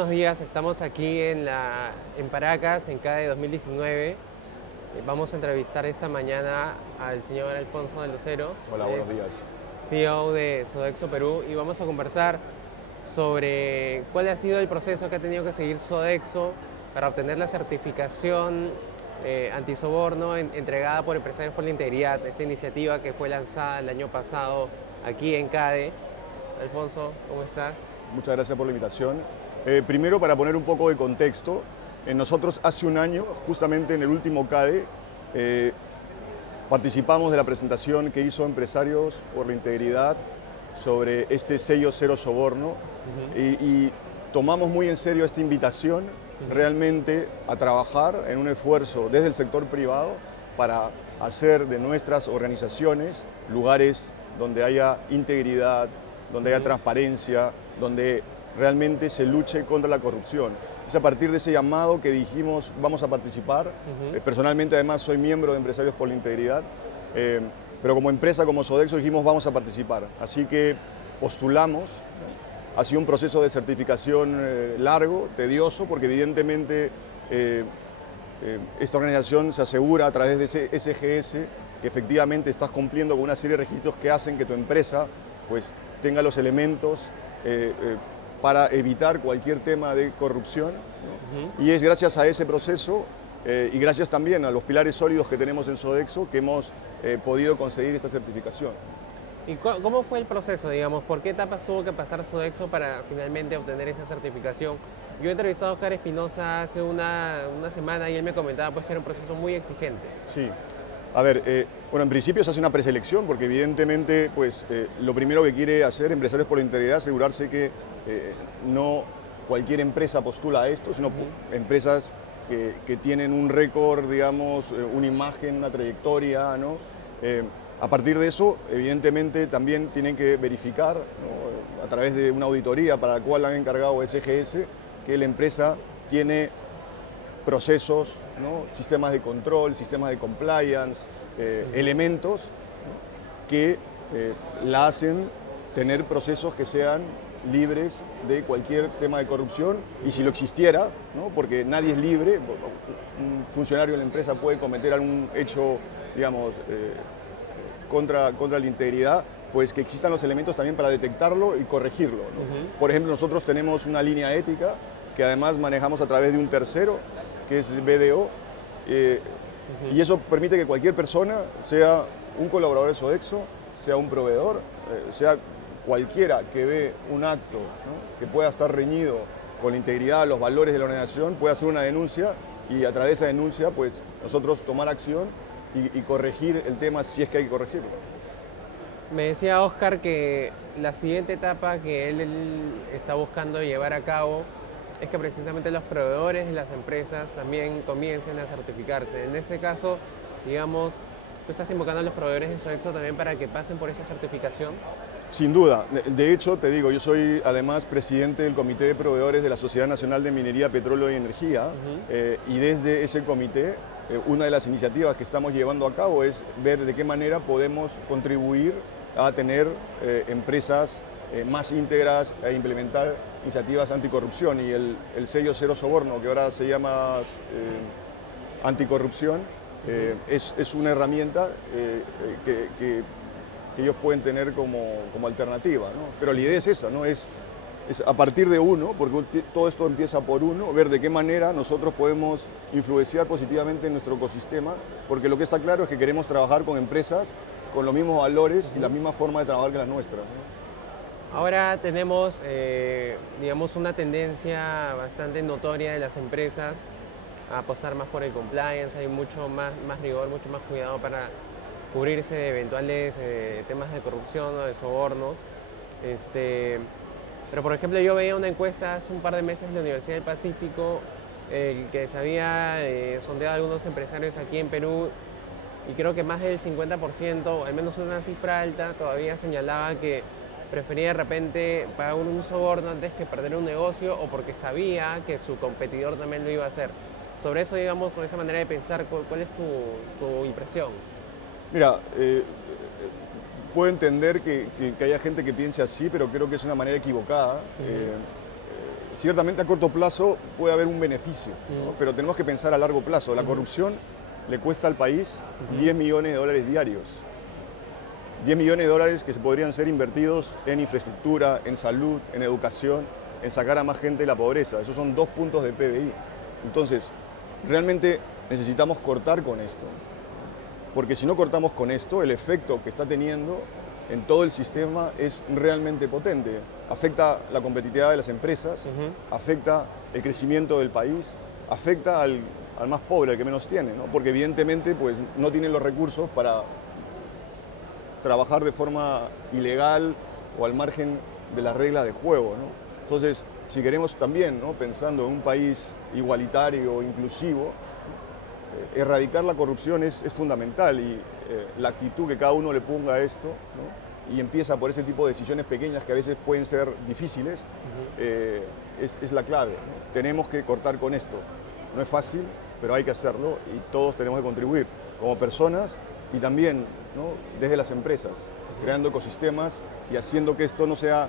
Buenos días, estamos aquí en Paracas, en CADE 2019. Vamos a entrevistar esta mañana al señor Alfonso de Luceros. Hola, buenos días. CEO de Sodexo Perú, y vamos a conversar sobre cuál ha sido el proceso que ha tenido que seguir Sodexo para obtener la certificación antisoborno entregada por Empresarios por la Integridad, esta iniciativa que fue lanzada el año pasado aquí en CADE. Alfonso, ¿cómo estás? Muchas gracias por la invitación. Primero, para poner un poco de contexto, nosotros hace un año, justamente en el último CADE, participamos de la presentación que hizo Empresarios por la Integridad sobre este sello cero soborno y tomamos muy en serio esta invitación realmente a trabajar en un esfuerzo desde el sector privado para hacer de nuestras organizaciones lugares donde haya integridad, donde haya transparencia, donde realmente se luche contra la corrupción. Es a partir de ese llamado que dijimos vamos a participar. Personalmente además soy miembro de Empresarios por la Integridad, pero como empresa, como Sodexo, dijimos vamos a participar. Así que postulamos. Ha sido un proceso de certificación largo, tedioso, porque evidentemente esta organización se asegura a través de ese SGS que efectivamente estás cumpliendo con una serie de requisitos que hacen que tu empresa pues, tenga los elementos para evitar cualquier tema de corrupción, ¿no? Y es gracias a ese proceso y gracias también a los pilares sólidos que tenemos en Sodexo que hemos podido conseguir esta certificación. ¿Y cómo fue el proceso, digamos? ¿Por qué etapas tuvo que pasar Sodexo para finalmente obtener esa certificación? Yo he entrevistado a Oscar Espinosa hace una semana y él me comentaba pues, que era un proceso muy exigente. Sí. A ver, bueno, en principio se hace una preselección porque evidentemente pues, lo primero que quiere hacer Empresarios por la Integridad es asegurarse que no cualquier empresa postula a esto, sino empresas que tienen un récord, digamos, una imagen, una trayectoria, ¿no? A partir de eso, evidentemente, también tienen que verificar, ¿no? A través de una auditoría para la cual han encargado SGS, que la empresa tiene procesos, ¿no? Sistemas de control, sistemas de compliance, elementos, ¿no? Que la hacen tener procesos que sean libres de cualquier tema de corrupción, y si lo existiera, ¿no? Porque nadie es libre, un funcionario de la empresa puede cometer algún hecho, digamos, contra la integridad, pues que existan los elementos también para detectarlo y corregirlo, ¿no? Por ejemplo, nosotros tenemos una línea ética que además manejamos a través de un tercero, que es BDO, y eso permite que cualquier persona, sea un colaborador de Sodexo, sea un proveedor, sea cualquiera que ve un acto, ¿no? Que pueda estar reñido con la integridad, los valores de la organización, puede hacer una denuncia y a través de esa denuncia pues, nosotros tomar acción y corregir el tema si es que hay que corregirlo. Me decía Oscar que la siguiente etapa que él está buscando llevar a cabo es que precisamente los proveedores de las empresas también comiencen a certificarse. En ese caso, digamos, ¿tú estás invocando a los proveedores de Sodexo también para que pasen por esa certificación? Sin duda. De hecho, te digo, yo soy además presidente del Comité de Proveedores de la Sociedad Nacional de Minería, Petróleo y Energía, y desde ese comité, una de las iniciativas que estamos llevando a cabo es ver de qué manera podemos contribuir a tener empresas más íntegras e implementar iniciativas anticorrupción, y el sello cero soborno, que ahora se llama anticorrupción, es una herramienta que ellos pueden tener como alternativa, ¿no? Pero la idea es esa, ¿no? Es a partir de uno, porque todo esto empieza por uno, ver de qué manera nosotros podemos influenciar positivamente en nuestro ecosistema, porque lo que está claro es que queremos trabajar con empresas con los mismos valores y la misma forma de trabajar que las nuestras, ¿no? Ahora tenemos, digamos, una tendencia bastante notoria de las empresas a apostar más por el compliance, hay mucho más rigor, mucho más cuidado para cubrirse de eventuales temas de corrupción o de sobornos. Pero por ejemplo yo veía una encuesta hace un par de meses de la Universidad del Pacífico que se había sondeado a algunos empresarios aquí en Perú, y creo que más del 50%, al menos una cifra alta, todavía señalaba que prefería de repente pagar un soborno antes que perder un negocio, o porque sabía que su competidor también lo iba a hacer. Sobre eso, digamos, sobre esa manera de pensar, ¿cuál es tu impresión? Mira, puedo entender que haya gente que piense así, pero creo que es una manera equivocada. ciertamente a corto plazo puede haber un beneficio, ¿no? Pero tenemos que pensar a largo plazo. La corrupción le cuesta al país 10 millones de dólares diarios. 10 millones de dólares que se podrían ser invertidos en infraestructura, en salud, en educación, en sacar a más gente de la pobreza. Esos son 2 puntos de PBI. Entonces, realmente necesitamos cortar con esto. Porque si no cortamos con esto, el efecto que está teniendo en todo el sistema es realmente potente. Afecta la competitividad de las empresas, afecta el crecimiento del país, afecta al más pobre, al que menos tiene, ¿no? Porque evidentemente pues, no tienen los recursos para trabajar de forma ilegal o al margen de las reglas de juego, ¿no? Entonces, si queremos también, ¿no? Pensando en un país igualitario, inclusivo, erradicar la corrupción es fundamental y la actitud que cada uno le ponga a esto, ¿no? Y empieza por ese tipo de decisiones pequeñas que a veces pueden ser difíciles, es la clave, ¿no? Tenemos que cortar con esto. No es fácil, pero hay que hacerlo y todos tenemos que contribuir como personas y también, ¿no? Desde las empresas, creando ecosistemas y haciendo que esto no sea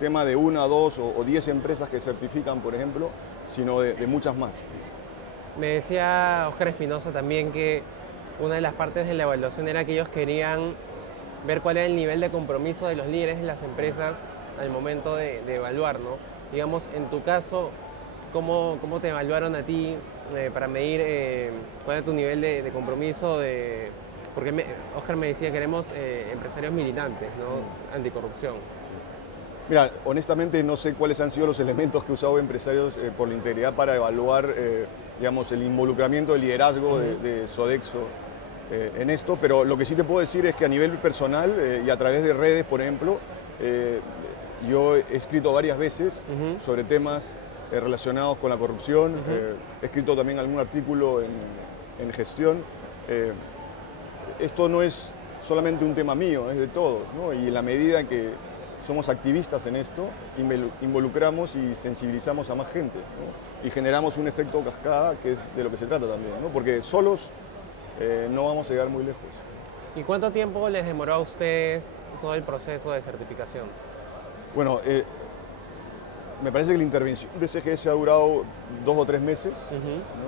tema de 1, 2 o 10 empresas que certifican, por ejemplo, sino de muchas más. Me decía Óscar Espinosa también que una de las partes de la evaluación era que ellos querían ver cuál era el nivel de compromiso de los líderes de las empresas al momento de evaluar, ¿no? Digamos, en tu caso, ¿cómo te evaluaron a ti para medir cuál es tu nivel de compromiso? Porque Óscar me decía, queremos empresarios militantes, ¿no? Anticorrupción. Mira, honestamente no sé cuáles han sido los elementos que ha usado Empresarios por la Integridad para evaluar, digamos, el involucramiento, el liderazgo de Sodexo en esto, pero lo que sí te puedo decir es que a nivel personal y a través de redes, por ejemplo, yo he escrito varias veces sobre temas relacionados con la corrupción, he escrito también algún artículo en gestión. Esto no es solamente un tema mío, es de todos, ¿no? Y en la medida que somos activistas en esto, involucramos y sensibilizamos a más gente, ¿no? Y generamos un efecto cascada, que es de lo que se trata también, ¿no? Porque solos no vamos a llegar muy lejos. ¿Y cuánto tiempo les demoró a ustedes todo el proceso de certificación? Bueno, me parece que la intervención de CGS ha durado 2 o 3 meses, ¿no?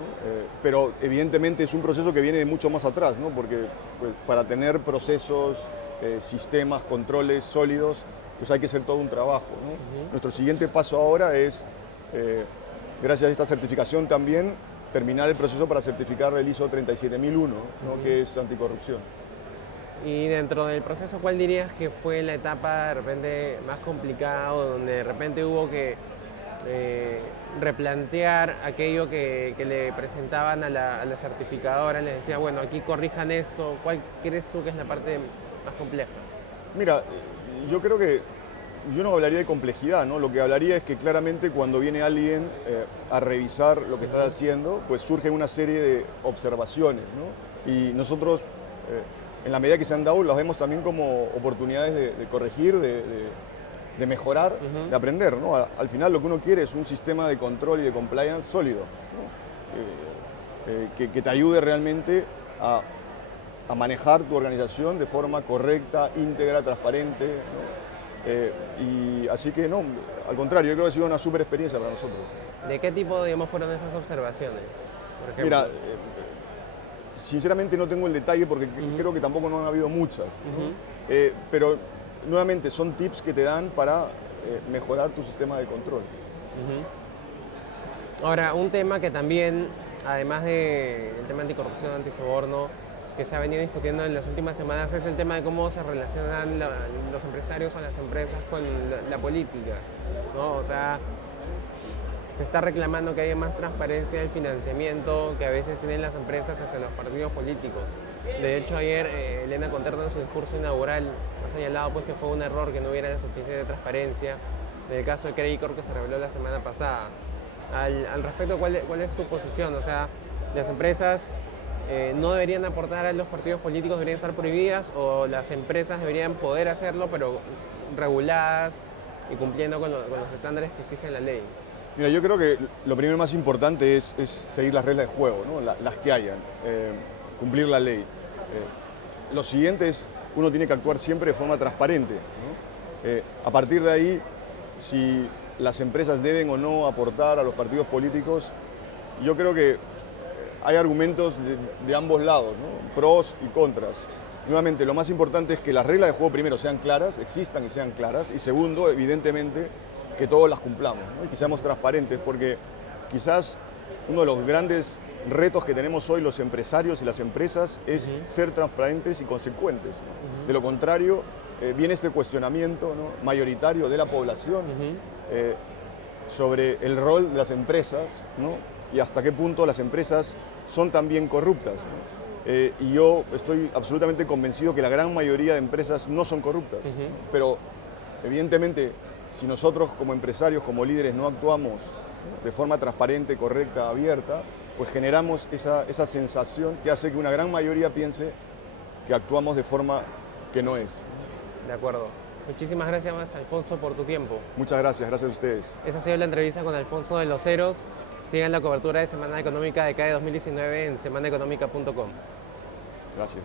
Pero evidentemente es un proceso que viene de mucho más atrás, ¿no? Porque pues, para tener procesos, sistemas, controles sólidos, pues hay que hacer todo un trabajo, ¿no? Nuestro siguiente paso ahora es, gracias a esta certificación también, terminar el proceso para certificar el ISO 37001, ¿no? Que es anticorrupción. Y dentro del proceso, ¿cuál dirías que fue la etapa de repente más complicada o donde de repente hubo que replantear aquello que le presentaban a la certificadora? Les decía, bueno, aquí corrijan esto. ¿Cuál crees tú que es la parte más compleja? Mira, yo creo que yo no hablaría de complejidad, ¿no? Lo que hablaría es que claramente cuando viene alguien a revisar lo que estás haciendo, pues surgen una serie de observaciones, ¿no? Y nosotros, en la medida que se han dado, las vemos también como oportunidades de corregir, de mejorar, de aprender, ¿no? Al final lo que uno quiere es un sistema de control y de compliance sólido, ¿no? Que te ayude realmente a manejar tu organización de forma correcta, íntegra, transparente, ¿no? Y así que no, al contrario, yo creo que ha sido una súper experiencia para nosotros. ¿De qué tipo, digamos, fueron esas observaciones? Por ejemplo? Mira, sinceramente no tengo el detalle porque creo que tampoco no han habido muchas, ¿no? Pero nuevamente son tips que te dan para mejorar tu sistema de control. Ahora, un tema que también, además del tema anticorrupción, antisoborno, que se ha venido discutiendo en las últimas semanas, es el tema de cómo se relacionan los empresarios o las empresas con la política, ¿no? O sea, se está reclamando que haya más transparencia del financiamiento que a veces tienen las empresas hacia los partidos políticos. De hecho, ayer Elena Conterno en su discurso inaugural ha señalado pues, que fue un error que no hubiera la suficiente transparencia en el caso de Credit Corp que se reveló la semana pasada. Al respecto, ¿cuál es tu posición? O sea, las empresas no deberían aportar a los partidos políticos, deberían estar prohibidas, o las empresas deberían poder hacerlo, pero reguladas y cumpliendo con los estándares que exige la ley. Mira, yo creo que lo primero más importante es seguir las reglas de juego, ¿no? Las que hayan, cumplir la ley. Lo siguiente es, uno tiene que actuar siempre de forma transparente, ¿no? A partir de ahí, si las empresas deben o no aportar a los partidos políticos, yo creo que hay argumentos de ambos lados, ¿no? Pros y contras. Nuevamente, lo más importante es que las reglas de juego primero sean claras, existan y sean claras, y segundo, evidentemente, que todos las cumplamos, ¿no? Y que seamos transparentes, porque quizás uno de los grandes retos que tenemos hoy los empresarios y las empresas es ser transparentes y consecuentes, ¿no? De lo contrario, viene este cuestionamiento, ¿no?, mayoritario de la población sobre el rol de las empresas, ¿no?, y hasta qué punto las empresas son también corruptas, ¿no? Y yo estoy absolutamente convencido que la gran mayoría de empresas no son corruptas, pero evidentemente si nosotros como empresarios, como líderes no actuamos de forma transparente, correcta, abierta, pues generamos esa sensación que hace que una gran mayoría piense que actuamos de forma que no es. De acuerdo. Muchísimas gracias, Alfonso, por tu tiempo. Muchas gracias, gracias a ustedes. Esa ha sido la entrevista con Alfonso de los Heros. Sigan la cobertura de Semana Económica de CADE 2019 en semanaeconómica.com. Gracias.